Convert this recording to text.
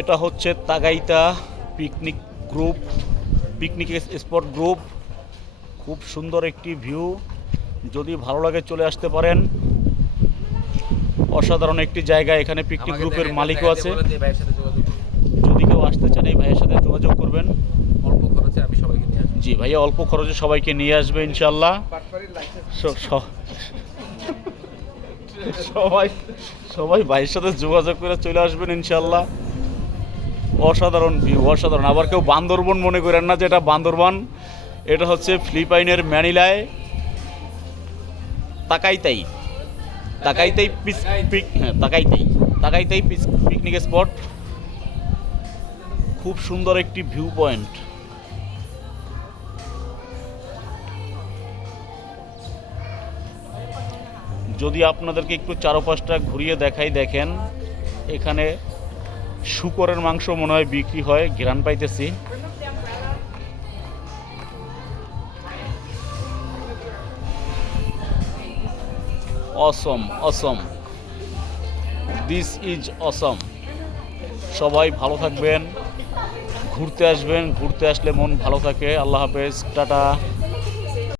এটা হচ্ছে Tagaytay picnic group, picnic spot group. খুব সুন্দর একটি ভিউ, যদি ভালো লাগে চলে আসতে পারেন। অসাধারণ একটি জায়গা, এখানে পিকনিক গ্রুপের মালিকও আছে। যদি কেউ আসতে চান এই ভাইয়ের সাথে যোগাযোগ করবেন। অল্প খরচে আমি সবাইকে নিয়ে আসবো। জি ভাইয়া অল্প খরচে সবাইকে নিয়ে আসবে ইনশাল্লাহ। সবাই সবাই ভাইয়ের সাথে যোগাযোগ করে চলে আসবেন ইনশাল্লাহ। অসাধারণ ভিউ, অসাধারণ। আবার কেউ বান্দরবন মনে করেন না যে এটা বান্দরবান, এটা হচ্ছে ফিলিপাইনের ম্যানিলায় তাকাইতাই, তাকাইতাই তাকাইতাই পিকনিক স্পট। খুব সুন্দর একটি ভিউ পয়েন্ট। যদি আপনাদেরকে একটু চারপাশটা ঘুরিয়ে দেখাই, দেখেন এখানে শূকরের মাংস মনে হয় বিক্রি হয়, ঘ্রাণ পাইতেছি। অসম অসম, দিস ইজ অসম। সবাই ভালো থাকবেন, ঘুরতে আসবেন, ঘুরতে আসলে মন ভালো থাকে। আল্লাহ হাফেজ, টাটা।